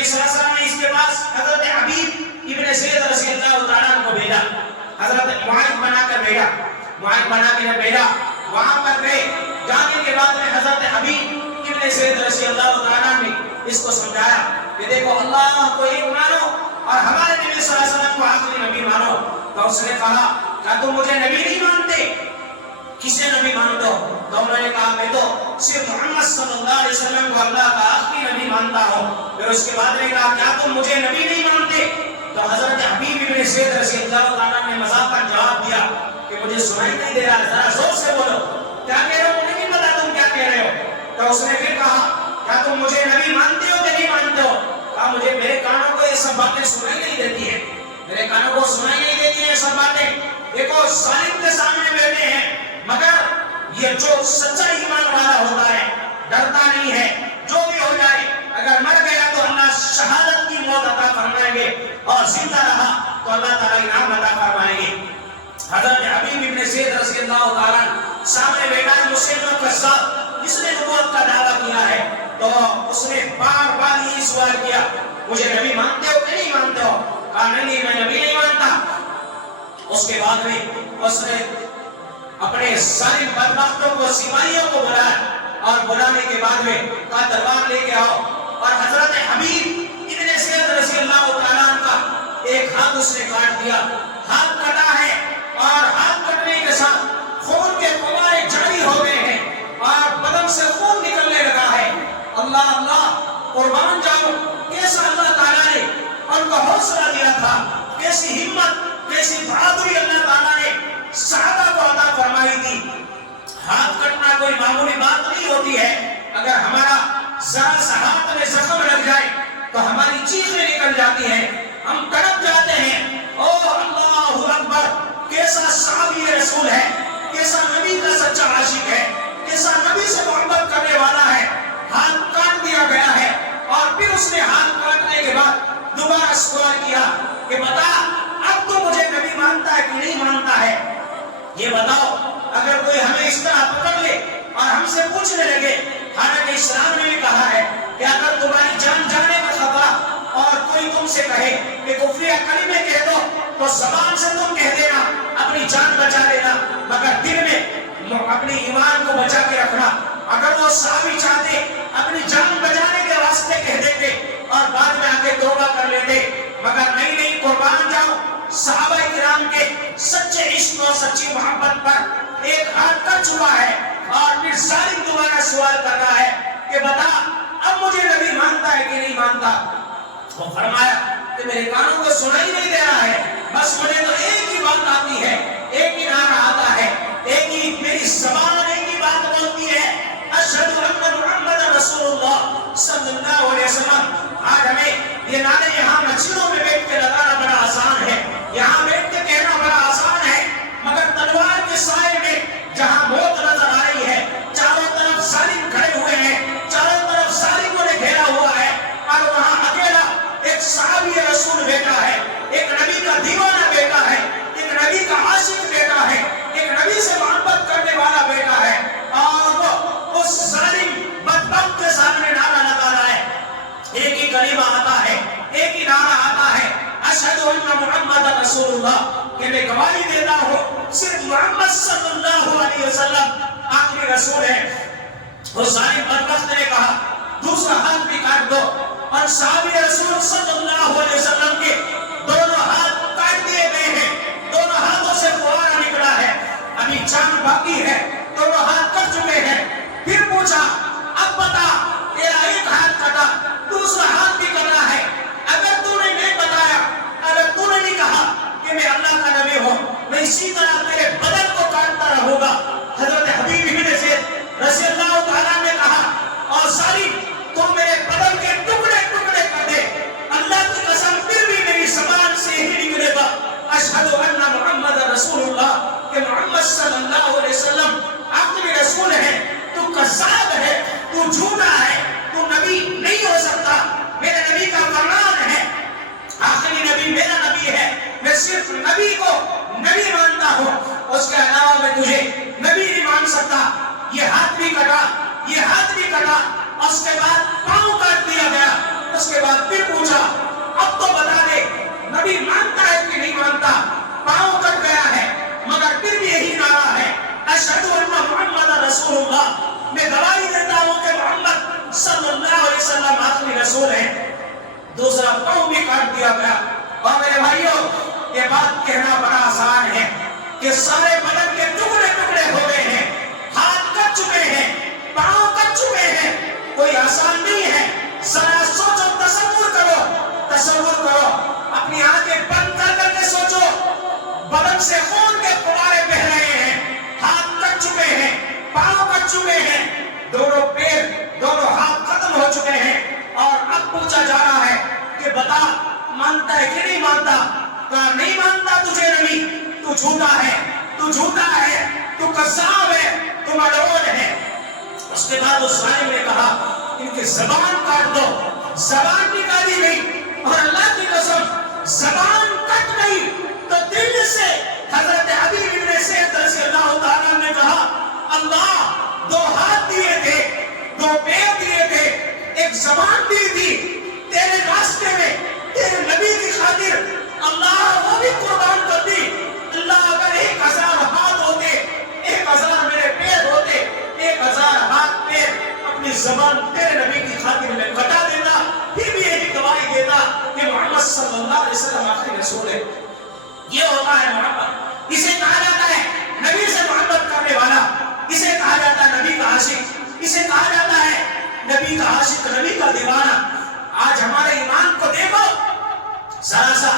نبی صلی اللہ علیہ وسلم نے اس کے پاس حضرت حبیب ابن زید رضی اللہ تعالیٰ عنہ کو بھیجا، حضرت معاذ بنا کر بھیجا، معاذ بنا کے بھیجا، وہاں پر گئے، جانے کے بعد میں حضرت حبیب ابن زید رضی اللہ تعالیٰ نے اس کو سمجھایا کہ دیکھو اللہ کو ایک مانو اور ہمارے نبی صلی اللہ علیہ وسلم کو آخری نبی مانو۔ تو اس نے کہا کیا تم مجھے نبی نہیں مانتے؟ کسے نبی مانتے ہو؟ تو انہوں نے کہا میں تو صرف محمد صلی اللہ علیہ وسلم کو اللہ کا آخری نبی مانتا ہوں۔ پھر اس کے بعد نے کہا کیا تم مجھے نبی نہیں مانتے؟ تو حضرت حبیب ابن زید رضی اللہ تعالیٰ نے مذاقاً جواب دیا کہ مجھے سنائی نہیں دے رہا، ذرا زور سے بولو، کیا کہہ رہے ہو؟ مجھے نہیں پتا تم کیا کہہ رہے ہو۔ تو اس نے پھر کہا کیا تم مجھے نبی مانتے ہو کہ نہیں مانتے ہو؟ کہا مجھے میرے کانوں کو یہ سب باتیں سنائی نہیں دیتی ہیں، میرے کانوں کو سنائی نہیں دیتی ہیں سب باتیں۔ دیکھو ظالم کے سامنے بیٹھے ہیں، مگر یہ جو سچا ایمان والا ہوتا ہے ڈرتا نہیں ہے، جو بھی ہو جائے اگر مر گیا تو اللہ شہادت کی موت عطا فرمائیں گے اور زندہ رہا تو اللہ تعالیٰ انعام عطا فرمائیں گے۔ حضرت حبیب ابن زید رضی اللہ تعالیٰ سامنے بیٹھا ہے مسلم کذاب، جس نے نبوت کا دعویٰ کیا ہے، تو اس نے بار بار یہ سوال کیا مجھے نبی مانتے ہو کہ نہیں مانتے ہو؟ کہا نہیں میں نبی نہیں مانتا۔ اس کے بعد میں اس نے اپنے ظالم بدبختوں کو سپاہیوں کو بلایا اور بلانے کے بعد میں کہا تلوار لے کے آؤ، اور حضرت حبیب ابن زید رضی اللہ تعالیٰ عنہ کا ایک ہاتھ اس نے کاٹ دیا، ہاتھ کٹا ہے اور ہاتھ کٹنے کے ساتھ خون کے فوارے جاری ہو گئے ہیں اور بدن سے خون نکلنے لگا ہے۔ اللہ اللہ قربان جاؤ، کیسا اللہ تعالیٰ نے ان کو حوصلہ دیا تھا، کیسی ہمت کیسی بہادری اللہ تعالیٰ نے صحابہ کو عطا فرمائی تھی۔ ہاتھ کٹنا کوئی معمولی بات نہیں ہوتی ہے، اگر ہمارا ذرا سا ہاتھ میں زخم لگ جائے تو ہماری چیخیں نکل جاتی ہیں، ہم تڑپ جاتے ہیں۔ او اللہ اکبر، کیسا صحابی رسول ہے، کیسا نبی کا سچا عاشق ہے، کیسا نبی سے محبت کرنے والا ہے۔ ہاتھ کاٹ دیا گیا ہے اور پھر اس نے ہاتھ کاٹنے کے بعد دوبارہ سوال کیا کہ بتا اب تو مجھے نبی مانتا ہے کہ نہیں مانتا ہے؟ یہ بتاؤ۔ اگر کوئی ہمیں اس طرح پکڑ لے اور ہم سے پوچھنے لگے، حالانکہ اسلام نے بھی کہا ہے کہ اگر تمہاری جان جانے کا خطرہ اور کوئی تم سے کہے کہ کفریہ کلمے کہہ دو تو زبان سے تم کہہ دینا، اپنی جان بچا لینا، مگر دل میں اپنی ایمان کو بچا کے رکھنا۔ اگر وہ صحابی چاہتے اپنی جان بچانے کے واسطے کہہ دیتے اور بعد میں آ کے توبہ کر لیتے، مگر نہیں قربان جاؤ، صحابہ کرام کے سچے عشق اور سچی محبت پر ایک ہاتھ کر چکا ہے اور پھر ظالم دوبارہ سوال کر رہا ہے کہ بتا اب مجھے نبی مانتا ہے کہ نہیں مانتا؟ وہ فرمایا کہ میرے کانوں کو سنائی نہیں دے رہا ہے، بس مجھے تو ایک ہی بات آتی ہے، ایک ہی نعرہ آتا ہے، ایک ہی میری زبان ایک ہی بات بولتی ہے، اشہد ان محمد رسول اللہ صلی اللہ علیہ وسلم۔ آج ہمیں یہ نعرے یہاں مسجدوں میں بیٹھ کے لگانا بڑا آسان ہے، یہاں بیٹھ کے کہنا بڑا آسان ہے، مگر تلوار کے سائے میں جہاں موت نظر آ رہی ہے، چاروں طرف ظالم کھڑے ہوئے ہیں، چاروں طرف ظالموں نے گھیرا ہوا ہے، اور وہاں اکیلا ایک صحابی رسول بیٹا ہے، ایک نبی کا دیوانہ بیٹا ہے، ایک نبی کا عاشق بیٹا ہے، ایک نبی سے محبت کرنے والا بیٹا ہے، اور وہ اس ظالم بدبخت کے سامنے نعرہ لگا رہا ہے۔ ایک ہی کلمہ آتا ہے، ایک ہی نعرہ آتا ہے، اشہد ان محمد رسول اللہ، کہ میں گواہی دیتا ہوں صرف محمد صلی اللہ علیہ وسلم آخری رسول ہے۔ وہ ظالم بدبخت نے کہا دوسرا ہاتھ بھی کاٹ دو، اور صحابی رسول صلی اللہ علیہ وسلم کے دونوں ہاتھ کاٹ دیے گئے ہیں، دونوں ہاتھوں سے فوارہ نکلا ہے، ابھی جان باقی ہے، دونوں ہاتھ کٹ چکے ہیں۔ پھر پوچھا اب بتا تیرا ایک ہاتھ کٹا، دوسرا ہاتھ بھی کٹا ہے، اگر تو نے نہیں بتایا، اگر تو نے نہیں کہا کہ میں اللہ کا نبی ہوں، میں اسی طرح تیرے بدن کو کاٹتا رہوں گا۔ حضرت حبیب ابن زید رضی اللہ تعالیٰ نے کہا اور ظالم تو میرے بدن کے ٹکڑے ٹکڑے کر دے، اللہ کی قسم پھر بھی میری زبان سے ہی نکلے گا اشہد ان محمد رسول اللہ، کہ محمد صلی اللہ علیہ وسلم بعد پھر پوچھا اب تو بتا دے نبی مانتا ہے کہ نہیں مانتا؟ پاؤں کٹ گیا ہے مگر پھر بھی یہی نعرہ ہے اشہد ان محمد رسول اللہ، میں گواہی دیتا ہوں کہ محمد صلی اللہ علیہ وسلم آخری رسول ہے۔ دوسرا پاؤں بھی کاٹ دیا گیا۔ اور میرے بھائیوں یہ بات کہنا بڑا آسان ہے کہ سارے بدن کے ٹکڑے ٹکڑے ہو گئے ہیں، ہاتھ کٹ چکے ہیں، پاؤں کٹ چکے ہیں، کوئی آسان نہیں ہے۔ ذرا سوچو، تصور کرو، اپنی آنکھیں بند کر کے سوچو، بدن سے خون کے فوارے بہ رہے ہیں، ہاتھ کٹ چکے ہیں، پاؤں کٹ چکے ہیں، دونوں پیر دونوں ہاتھ ختم ہو چکے ہیں، اور اب پوچھا جا رہا ہے کہ بتا مانتا ہے کہ نہیں مانتا؟ کہا نہیں مانتا تجھے نبی، تو جھوٹا ہے، تو جھوٹا ہے، تو کذاب ہے، تو ملعون ہے۔ اس کے بعد اس ظالم نے کہا ان کی زبان کاٹ دو۔ زبان نکالی گئی، اور اللہ کی قسم زبان کٹ گئی تو دل سے حضرت حبیب ابن سید رضی اللہ تعالیٰ نے کہا اللہ دو ہاتھ دیے تھے، دو پیر دیے تھے، ایک زبان دی تھی تیرے راستے میں، تیرے نبی کی خاطر، اللہ وہ بھی قربان کر دی۔ اللہ اگر 1000 ہاتھ ہوتے، 1000 میرے پیر ہوتے، 1000 ہاتھ پیر اپنی زبان تیرے نبی کی خاطر میں کٹا دیتا، پھر بھی یہی گواہی دیتا کہ محمد صلی اللہ علیہ وسلم آخری رسول ہے۔ یہ ہوتا ہے محبت، اسے کہا جاتا ہے نبی سے محبت کرنے والا، اسے کہا جاتا ہے نبی کا عاشق، اسے کہا جاتا ہے نبی کا عاشق، نبی کا دیوانہ۔ آج ہمارے ایمان کو دیکھو، ذرا سا